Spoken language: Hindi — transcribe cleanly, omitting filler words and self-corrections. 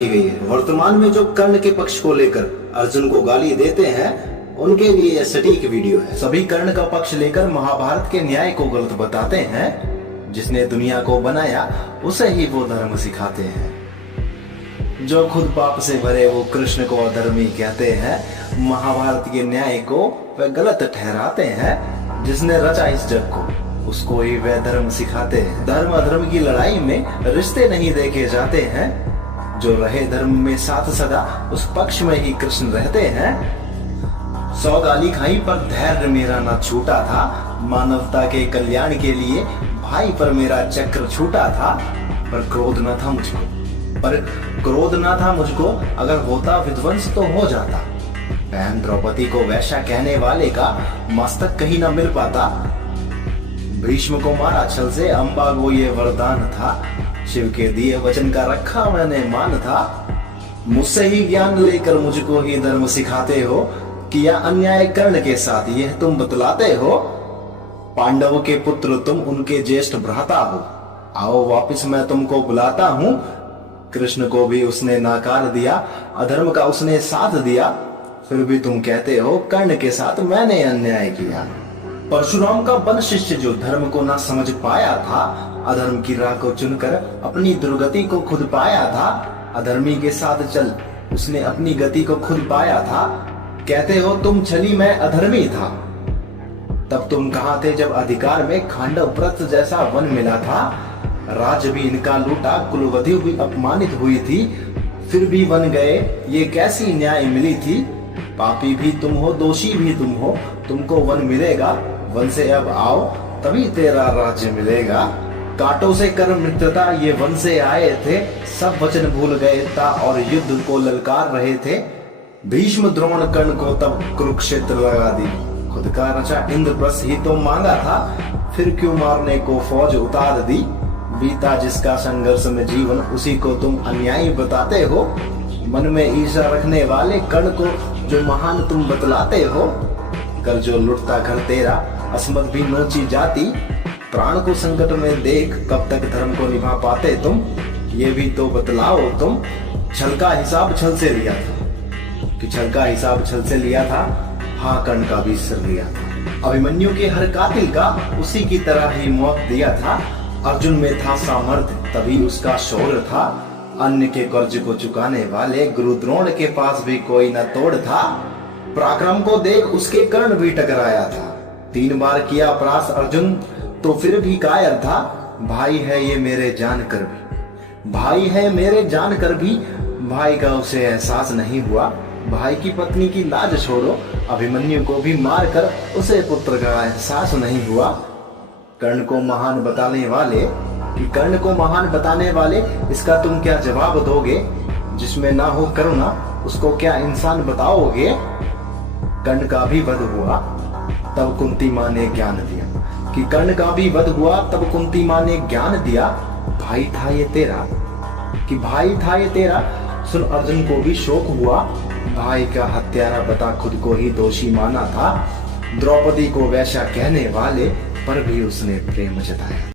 गई है। वर्तमान में जो कर्ण के पक्ष को लेकर अर्जुन को गाली देते हैं उनके लिए यह सटीक वीडियो है। सभी कर्ण का पक्ष लेकर महाभारत के न्याय को गलत बताते हैं। जिसने दुनिया को बनाया उसे ही वो धर्म सिखाते हैं। जो खुद पाप से भरे वो कृष्ण को अधर्मी कहते हैं। महाभारत के न्याय को वे गलत ठहराते हैं। जिसने रचा इस जग को उसको ही वे धर्म सिखाते हैं। धर्म अधर्म की लड़ाई में रिश्ते नहीं देखे जाते हैं। जो रहे धर्म में साथ सदा उस पक्ष में ही कृष्ण रहते हैं। 100 गाली खाई पर धैर्य मेरा न छूटा था। मानवता के कल्याण के लिए भाई पर मेरा चक्र छूटा था। पर क्रोध न था मुझको अगर होता विध्वंस तो हो जाता। बहन द्रौपदी को वैश्या कहने वाले का मस्तक कहीं न मिल पाता। भीष्म को मारा छल से अम्बा को ये वरदान था। शिव के दिए वचन का रखा मैंने मान था। मुझसे ही ज्ञान लेकर मुझको ही धर्म सिखाते हो। किया अन्याय कर्ण के साथ यह तुम बतलाते हो। पांडव के पुत्र तुम उनके ज्येष्ठ भ्राता हो। आओ वापिस मैं तुमको बुलाता हूँ। कृष्ण को भी उसने नाकार दिया। अधर्म का उसने साथ दिया। फिर भी तुम कहते हो कर्ण के साथ मैंने अन्याय किया। परशुराम का बन शिष्य जो धर्म को ना समझ पाया था। अधर्म की राह को चुनकर अपनी दुर्गति को खुद पाया था। अधर्मी के साथ चल उसने अपनी गति को खुद पाया था। कहते हो तुम छली मैं अधर्मी था। तब तुम कहाँ थे जब अधिकार में खांडव व्रत जैसा वन मिला था। राज भी इनका लूटा कुलवधु भी अपमानित हुई थी। फिर भी वन गए ये कैसी न्याय मिली थी। पापी भी तुम हो दोषी भी तुम हो। तुमको वन मिलेगा वन से अब आओ तभी तेरा राज्य मिलेगा। कांटों से कर मित्रता ये वन से आए थे। सब वचन भूल गए था और युद्ध को ललकार रहे थे। भीष्म द्रोण कर्ण को तब कुरुक्षेत्र लगा दी। खुद का रचा इंद्रप्रस्थ ही तो मांगा था। फिर क्यों मारने को फौज उतार दी। बीता जिसका संघर्ष में जीवन उसी को तुम अन्यायी बताते हो। मन में ईर्ष्या रखने वाले कर्ण को जो महान तुम बतलाते हो। कर जो लुटता घर तेरा अस्मत भी नोची जाती। प्राण को संकट में देख कब तक धर्म को निभा पाते तुम। ये भी तो बतलाओ तुम। छल का हिसाब छल से लिया था कि छल का हिसाब छल से लिया था। हाँ कर्ण का भी सिर लिया था। अभिमन्यु के हर कातिल का उसी की तरह ही मौत दिया था। अर्जुन में था सामर्थ्य तभी उसका शौर्य था। अन्य के कर्ज को चुकाने वाले गुरु द्रोण के पास भी कोई न तोड़ था। पराक्रम को देख उसके कर्ण भी टकराया था। 3 बार किया परास अर्जुन तो फिर भी कायर था। भाई है ये मेरे जानकर भी भाई का उसे एहसास नहीं हुआ। भाई की पत्नी की लाज छोड़ो। अभिमन्यु को भी मारकर उसे पुत्र का एहसास नहीं हुआ। कर्ण को महान बताने वाले इसका तुम क्या जवाब दोगे। जिसमें ना हो करुणा उसको क्या इंसान बताओगे। कर्ण का भी वध हुआ तब कुंती माँ ने ज्ञान दिया कि कर्ण का भी वध हुआ तब कुंती माँ ने ज्ञान दिया। भाई था ये तेरा सुन अर्जुन को भी शोक हुआ। भाई का हत्यारा बता खुद को ही दोषी माना था। द्रौपदी को वैश्या कहने वाले पर भी उसने प्रेम जताया।